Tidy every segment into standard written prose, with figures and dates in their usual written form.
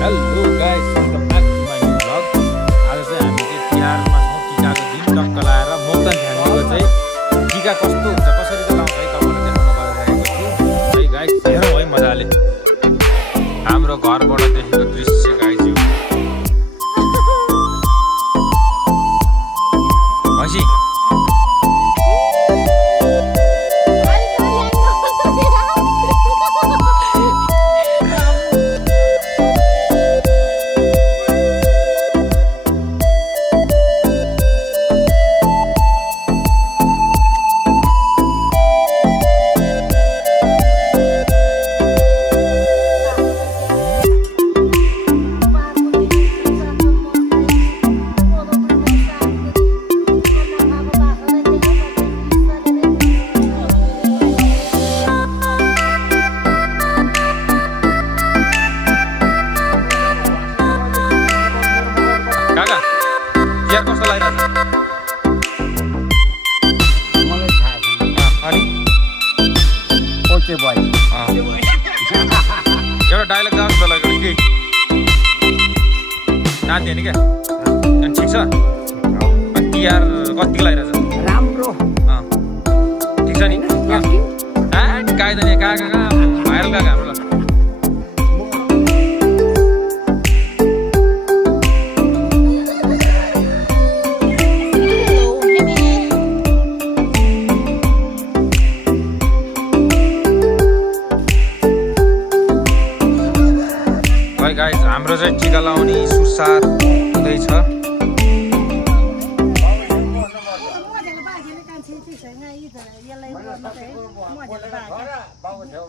Hello guys, welcome back to my new vlog. आज चाहिँ हामी चाहिँ तिहारमा छौँ। टिकाको दिन टक्क लाएर मोक्तान फ्यामिलीको चाहिँ टिका कस्तो हुन्छ, कसरी चाहिँ लाउँछ है तपाईँलाई देखाउन गइरहेको छु है गाइस। हेरौँ है मजाले हाम्रो घरबाट देखेको दृश्य गाइस। भैँसी काका तिहार कस्तो लागिरहेछ? मलाई थाहा छैन। अनि ओके भाइ एउटा डायलग जान्छ त लगेको केही नाच्ने नि क्या? अनि ठिक छ? अनि तिहार कतिको लागिरहेछ? राम्रो ठिक छ नि? कायदा नि कहाँ भाइरल काका हाम्रो ल। गाइस हाम्रो चाहिँ टिका लाउने सुरसार हुँदैछ।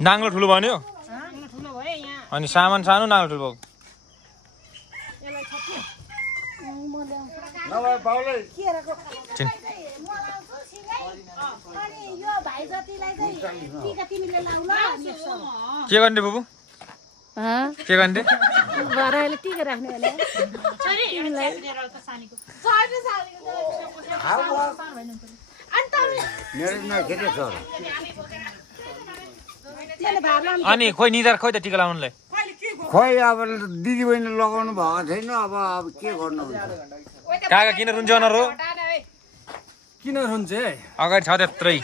नाङ्लो ठुलो भन्यो अनि सामान सानो नाङ्लो ठुलो भयो। के गर्ने बुबु? के गर्ने? भराले टिका राख्ने भने अनि खोइ निधार खोइ त टिका लाउनुलाई। खोइ अब दिदी बहिनी लगाउनु भएको छैन। अब के गर्नुहुन्छ? काका किन रुन्छ नरो? किन रुन्छ? अगाडि छ त्यत्रै।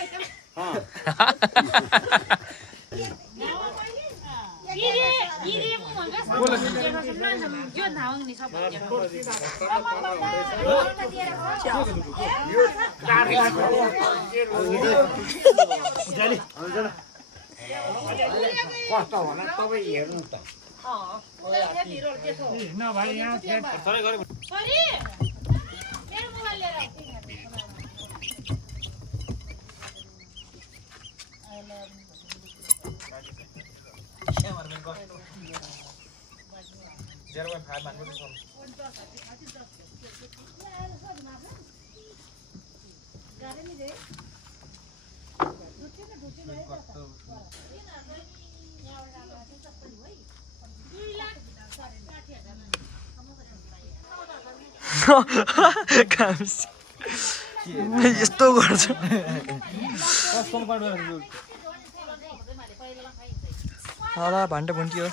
कस्तो होला तपाईँ हेर्नु त। यस्तो गर्छ भान्टा भुन्टी हो।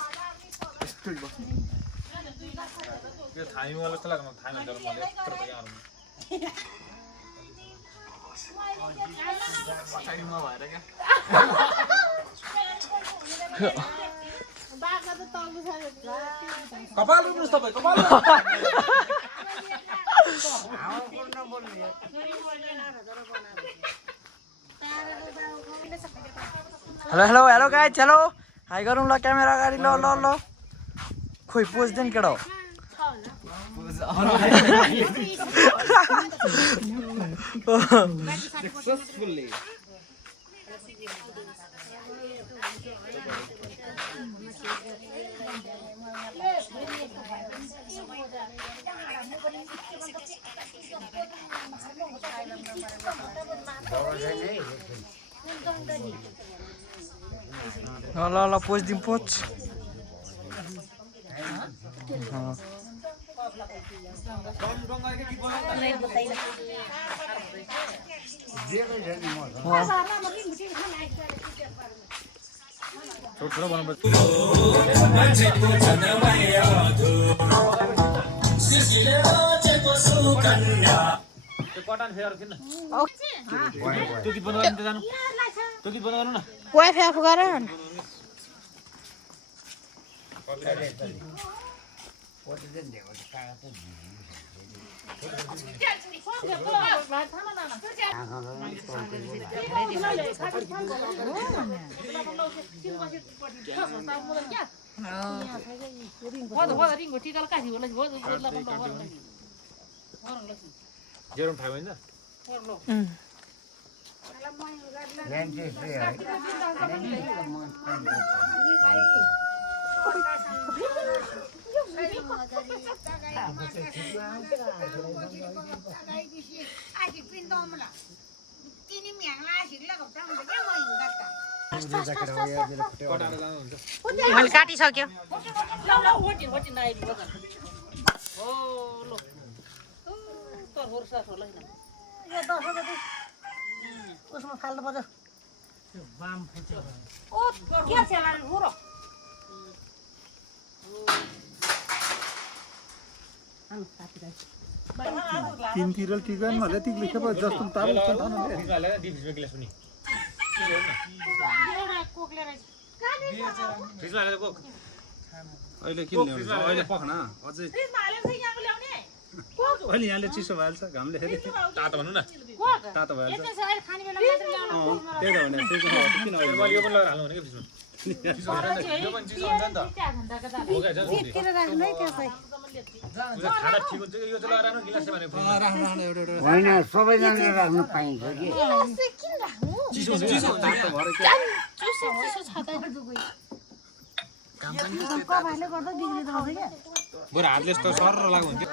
कपाल रुनुहोस् तपाईँ, कपाल hello hello hello guys, hello hi गरौँ ल क्यामेरा अगाडि। ल ल ल खोइ पोज देन केटा हो। ल ल ल पोज दिउँ पोज। छोटो बनाउनु त्यो कटन फेयर किन त्यो गीत बन्द गर्नु त जानु त्यो गीत बन्द गर्नु न वाइफाई अफ गर न जेरोम थाहा भएन मैले काटिसक्यो उसमा फाल्नु पर्छ तीन टिकन मलाई टिक लेखेको जस्तो ताबु डिभिजमा गिलास पनि फ्रिजमा हालेर कोक अहिले किन ल्याउनु अहिले पखना अझै अहिले यहाँले चिसो भइहाल्छ घामले फेरि तातो भन्नु न तातो भइहाल्छ त्यही त भने किन अहिले मैले यो पनि लगाएर हाल्नु भने के फ्रिजमा यो पनि चिसो हुन्छ नि त हो क्या जस्तो खाना ठिक हुन्छ यो चाहिँ लगाएर राख्नु गिलास भने होइन सबैजनाले राख्नु पाइन्छ कि चिसो हुन्छ तातो भएर के बरु हातले यस्तो सर लाग्यो हुन्थ्यो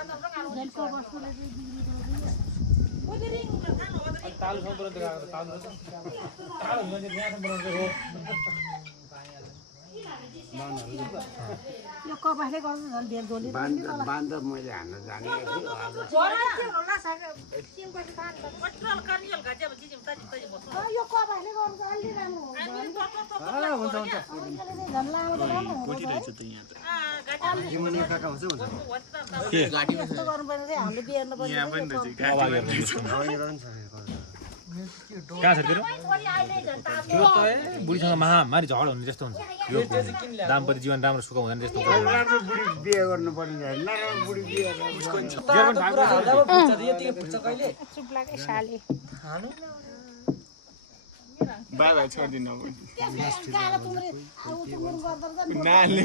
तालुसम्म पुऱ्याउँदै गएको तालु तालु हुन्छ यहाँसम्म पुऱ्याउँदै हो यो कपासले गर्दा झन् धेर धोली बान्द मैले हान्न जानेको यो कपासले गर्दा अलि राम्रो हुन्छ हुन्छ झन् लामो त राम्रो कोटिरहेछ त यहाँ यस्तो गर्नुपर्ने चाहिँ हामीले बिहेर्नु पर्छ कहाँ छ तेरो त्यो त बुढीसँग महामारी झगडा हुने जस्तो हुन्छ यो दाम्पत्य जीवन राम्रो सुख हुँदैन जस्तो हुन्छ राम्रो बुढी बिहे गर्नु पर्ने नराम्रो बुढी बिहे चुप लागे साले बाई बाई छोडिदिनु अब कालो तुमरे आउ तुमरे गर्दा नाले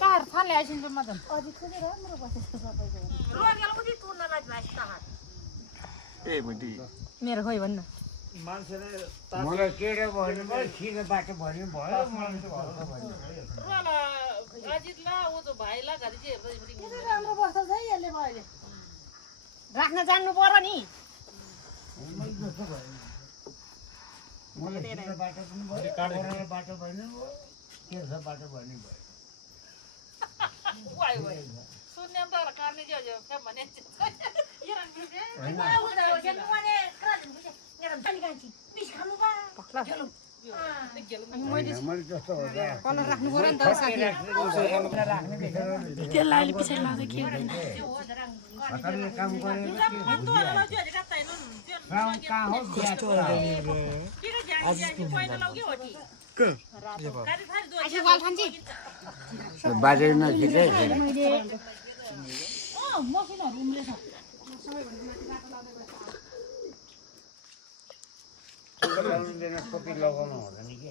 कार थाले आइसिन मदन अझै खोजे राम्रो बसेको सबैको ए बुढी मेरो खोइ भन्नु मलाई केटा भन्नु भयो छिटो बाटो भन्नु भयो राम्रो बस्छ है यसले अहिले राख्न जान्नु पर्यो नि मलाई छिटो बाटो पनि भयो ओह्रालो बाटो भन्नु भयो तेर्सो बाटो भन्नु भयो मैले जस्तो हो कलर राख्नु पर्यो नि त साथी त्यसलाई अहिले पछाडि लाँदै के हुँदैन हतारले काम गरेर गाउँ कहाँ हो बाजे नखिचे कति लगाउनु हुँदैन के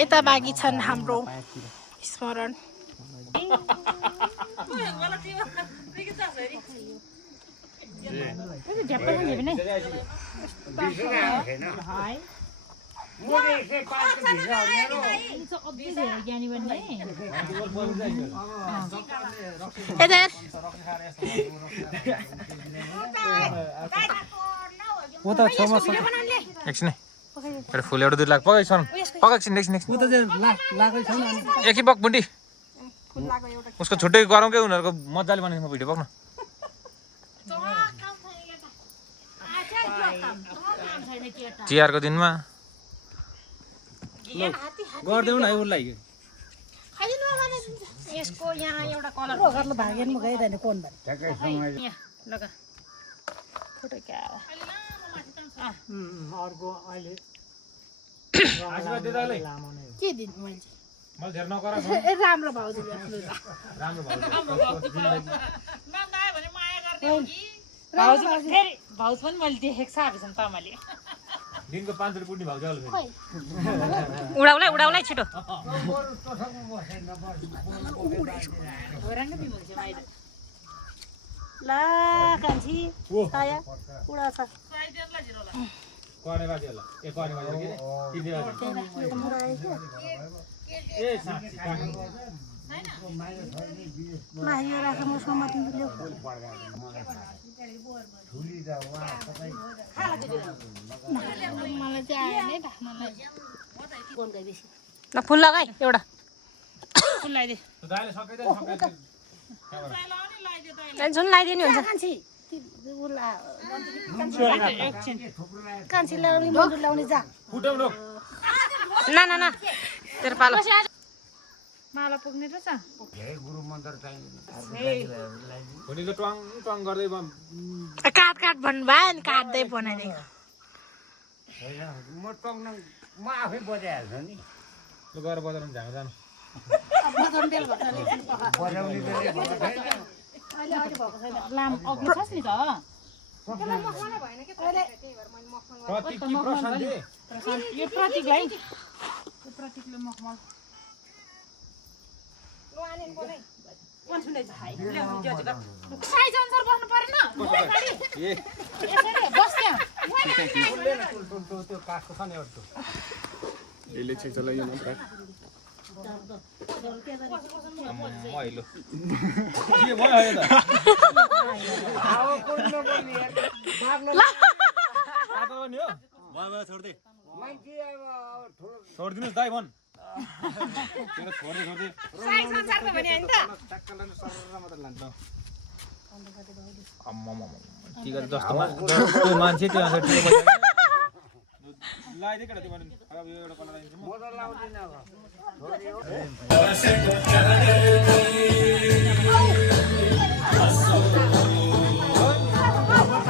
यता बाँकी छन् हाम्रो स्मरण मैले 105 को भिजा मेरो यता हेर। म त छमा एकछिन है फुल एउटा 2 लाख पकाइछन् पकाइछन् नेक्स्ट एकै बक बुन्डी उसको छुट्टै गरौँ के उनीहरूको मजाले बनाइदिनु भिडियो पक्न तिहारको दिनमा गरिदेऊ न है उसलाई यसको यहाँ एउटा कलर भागेन म गइदैन कोन भने ठ्याक्कै समय लगा फोटो क्या अर्को अहिले आशीर्वाद दे दाइले के दिन मैले मलाई धेर नगर ए राम्रो भाउजूले आफ्नो राम्रो भाउज पनि मैले देखेको छ अबसम्म तपाईँले दिनको 500 रुपैयाँ पुग्ने भाउ जाल फेरि उडाउलाई छिटो ला कान्छी आया उडा छ गर्ने बाजे होला ए गर्ने बाजे के तिर्ने बाजे ए साच्चै काट्नु माहियो राख म समातिन्छु ल्याउ मलाई चाहिँ आएन है मलाई कोन गए बेसी ल फुल लगाइ एउटा फुल लगाइदे दाइले सकाइदै झुन लगाइदिनु हुन्छ कान्छी उला कान्छी लाउने मन्दिर लाउने जा फुटाउनु न तेरो पालो माला पुग्ने रहेछ धेरै गुरु मन्त्र चाहिन्छ भोलिको ट्वाङ ट्वाङ गर्दै काट भन्नु भयो नि काट्दै बनाइदिएको होइन म टङ्न म आफै बजाइहाल्छु नि लु गएर बजारमा झाङ जानु बजाउने बेला भएको छैन अहिले अहिले भएको छैन लाम अघि छस् नि त प्रतीक कि प्रशान्त दे यो प्रतीकलाई प्रतीकले मखमल साइज अनुसार बस्नु परेन ए बस त्यहाँ त्यो काठको छ नि एउटा यसले चाहिँ चलाइयो न मैलो के भयो यो त अब कोही नबोल्ने यार सातो नि हो छोड्दै मान्छे अब ठुलो छोडिदिनुहोस् दाइ भन् त्यो छोड्दै साइज अनुसारको भने हैन त अम्म के गरे जस्तो मान्छे त्यो अनुसार ठिक लगाइदिए केटा त्यो भने अब यो एउटा कलर आइन्छ म त लाउँदिनँ अब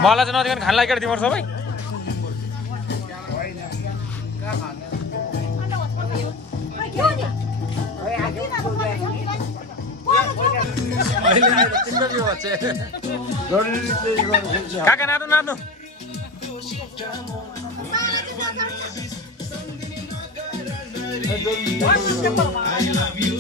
मलाई चाहिँ नदिकन खान लागि केटा तिम्रो सबै काका नाच्नु नाच्नु I love you.